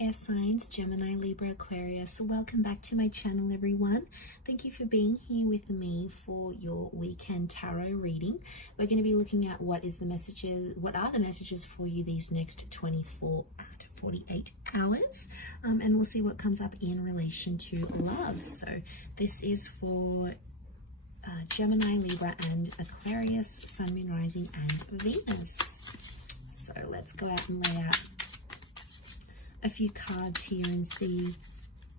air signs, Gemini, Libra, Aquarius. Welcome back to my channel, everyone. Thank you for being here with me for your weekend tarot reading. We're going to be looking at what are the messages for you these next 24 to 48 hours, and we'll see what comes up in relation to love. So this is for Gemini, Libra, and Aquarius, Sun, Moon, Rising, and Venus. So let's go out and lay out a few cards here and see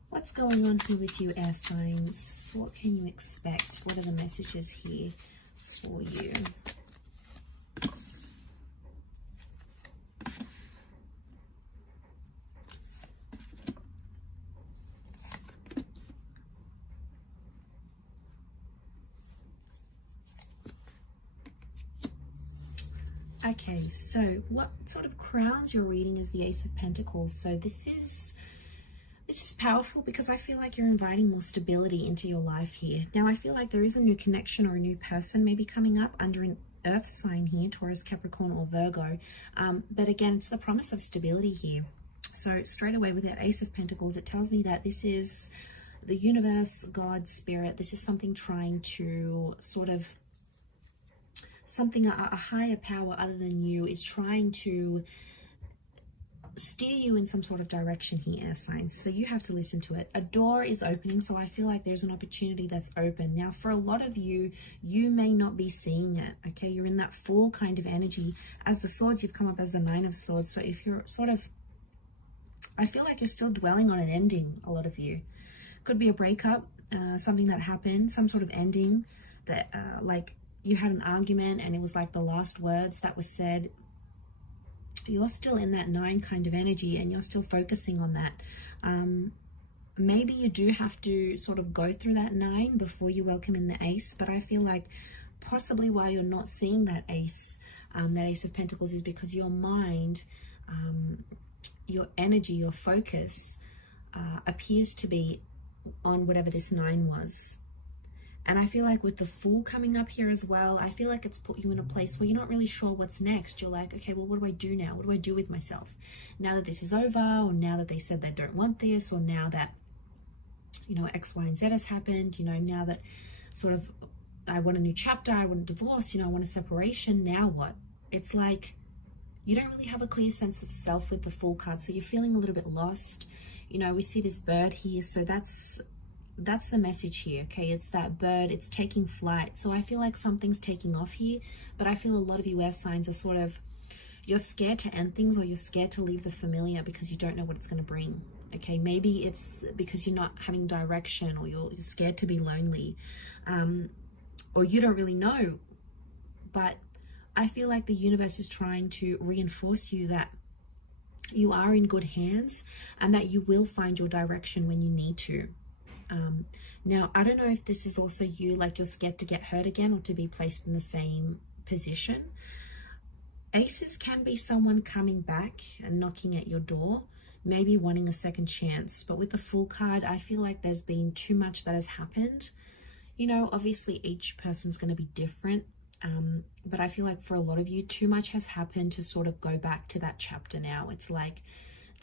what's going on here with you, air signs. What can you expect? What are the messages here for you? Okay, so what sort of crowns your reading is the Ace of Pentacles. So this is powerful because I feel like you're inviting more stability into your life here. Now, I feel like there is a new connection or a new person maybe coming up under an earth sign here, Taurus, Capricorn, or Virgo. But again, it's the promise of stability here. So straight away with that Ace of Pentacles, it tells me that this is the universe, God, spirit. This is something trying to sort of a higher power other than you is trying to steer you in some sort of direction here, air signs. So you have to listen to it. A door is opening, so I feel like there's an opportunity that's open. Now, for a lot of you, you may not be seeing it, okay? You're in that full kind of energy. As the swords, you've come up as the Nine of Swords. So if you're sort of, I feel like you're still dwelling on an ending, a lot of you. Could be a breakup, something that happened, some sort of ending that, like, you had an argument and it was like the last words that was said. You're still in that 9 kind of energy and you're still focusing on that. Maybe you do have to sort of go through that 9 before you welcome in the Ace, but I feel like possibly why you're not seeing that Ace of Pentacles is because your mind, your energy, your focus appears to be on whatever this 9 was. And I feel like with the Fool coming up here as well, I feel like it's put you in a place where you're not really sure what's next. You're like, okay, well, what do I do now? What do I do with myself? Now that this is over, or now that they said they don't want this, or now that, you know, X, Y, and Z has happened, you know, now that sort of I want a new chapter, I want a divorce, you know, I want a separation, now what? It's like you don't really have a clear sense of self with the Fool card, so you're feeling a little bit lost. You know, we see this bird here, so that's the message here, okay? It's that bird, it's taking flight. So I feel like something's taking off here, but I feel a lot of you air signs are sort of, you're scared to end things, or you're scared to leave the familiar because you don't know what it's going to bring, okay? Maybe it's because you're not having direction, or you're scared to be lonely, or you don't really know. But I feel like the universe is trying to reinforce you that you are in good hands and that you will find your direction when you need to. Now, I don't know if this is also you, like you're scared to get hurt again or to be placed in the same position. Aces can be someone coming back and knocking at your door, maybe wanting a second chance. But with the Fool card, I feel like there's been too much that has happened. You know, obviously each person's going to be different. But I feel like for a lot of you, too much has happened to sort of go back to that chapter now. It's like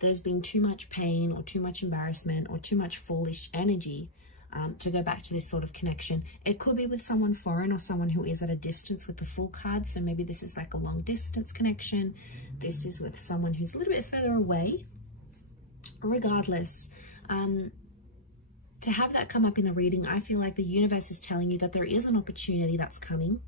there's been too much pain or too much embarrassment or too much foolish energy to go back to this sort of connection. It could be with someone foreign or someone who is at a distance with the Fool card. So maybe this is like a long distance connection. This is with someone who's a little bit further away. Regardless, to have that come up in the reading, I feel like the universe is telling you that there is an opportunity that's coming.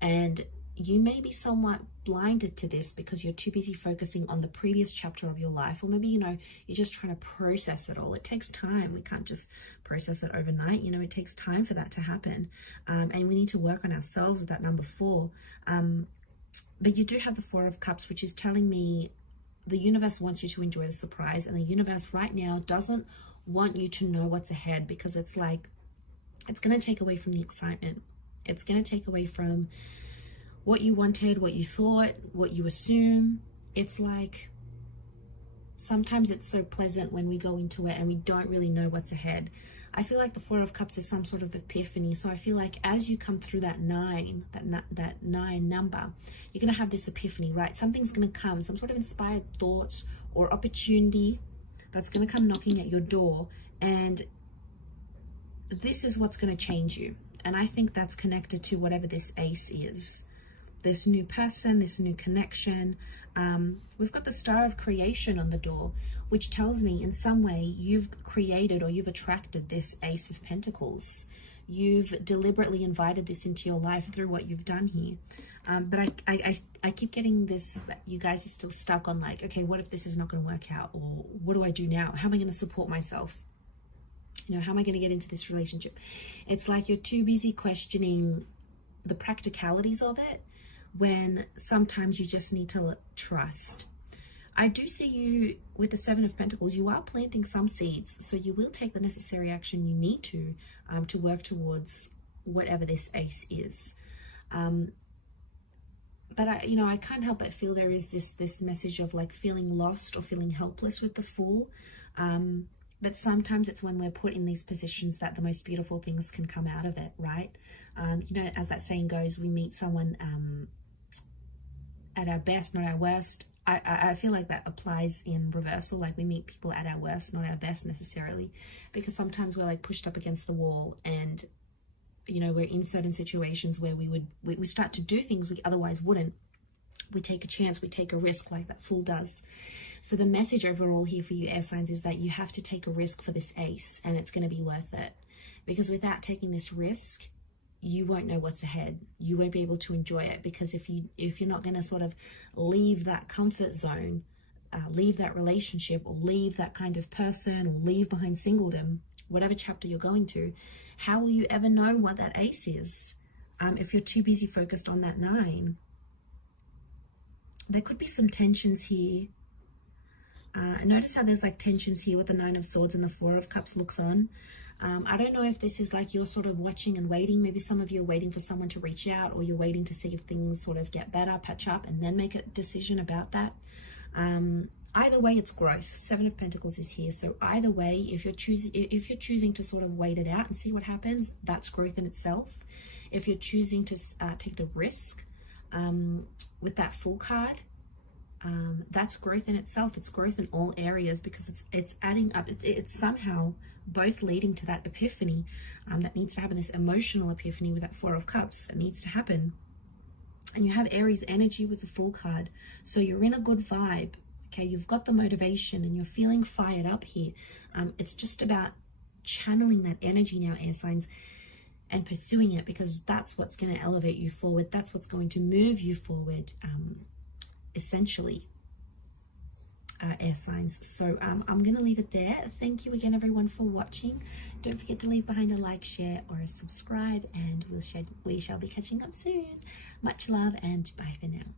And you may be somewhat blinded to this because you're too busy focusing on the previous chapter of your life, or maybe, you know, you're just trying to process it all. It takes time. We can't just process it overnight. You know, it takes time for that to happen. And we need to work on ourselves with that number 4. But you do have the 4 of Cups, which is telling me the universe wants you to enjoy the surprise, and the universe right now doesn't want you to know what's ahead, because it's like, it's going to take away from the excitement. It's going to take away from what you wanted, what you thought, what you assume. It's like sometimes it's so pleasant when we go into it and we don't really know what's ahead. I feel like the Four of Cups is some sort of epiphany. So I feel like as you come through that nine number, you're going to have this epiphany, right? Something's going to come, some sort of inspired thought or opportunity that's going to come knocking at your door. And this is what's going to change you. And I think that's connected to whatever this ace is. This new person, this new connection. We've got the Star of Creation on the door, which tells me in some way you've created or you've attracted this Ace of Pentacles. You've deliberately invited this into your life through what you've done here. But I keep getting this, that you guys are still stuck on like, okay, what if this is not going to work out? Or what do I do now? How am I going to support myself? You know, how am I going to get into this relationship? It's like you're too busy questioning the practicalities of it, when sometimes you just need to trust. I do see you with the Seven of Pentacles. You are planting some seeds, so you will take the necessary action you need to work towards whatever this ace is. But I can't help but feel there is this message of like feeling lost or feeling helpless with the Fool. But sometimes it's when we're put in these positions that the most beautiful things can come out of it, right? As that saying goes, we meet someone at our best, not our worst. I feel like that applies in reversal. Like we meet people at our worst, not our best necessarily, because sometimes we're like pushed up against the wall, and we're in certain situations where we start to do things we otherwise wouldn't. We take a chance, we take a risk, like that Fool does. So the message overall here for you air signs is that you have to take a risk for this ace, and it's going to be worth it, because without taking this risk, you won't know what's ahead. You won't be able to enjoy it, because if you're not going to sort of leave that comfort zone, leave that relationship, or leave that kind of person, or leave behind singledom, whatever chapter you're going to, how will you ever know what that ace is if you're too busy focused on that 9? There could be some tensions here. Notice how there's like tensions here with the 9 of Swords and the 4 of Cups looks on. I don't know if this is like you're sort of watching and waiting. Maybe some of you are waiting for someone to reach out, or you're waiting to see if things sort of get better, patch up, and then make a decision about that. Either way, it's growth. 7 of Pentacles is here. So either way, if you're choosing to sort of wait it out and see what happens, that's growth in itself. If you're choosing to take the risk with that Fool card, that's growth in itself. It's growth in all areas, because it's adding up. It's somehow both leading to that epiphany that needs to happen, this emotional epiphany with that 4 of Cups that needs to happen. And you have Aries energy with the Fool card, so you're in a good vibe. Okay, you've got the motivation and you're feeling fired up here. It's just about channeling that energy now, air signs, and pursuing it, because that's what's going to elevate you forward. That's what's going to move you forward, essentially, air signs. So I'm going to leave it there. Thank you again, everyone, for watching. Don't forget to leave behind a like, share, or a subscribe, and we shall be catching up soon. Much love, and bye for now.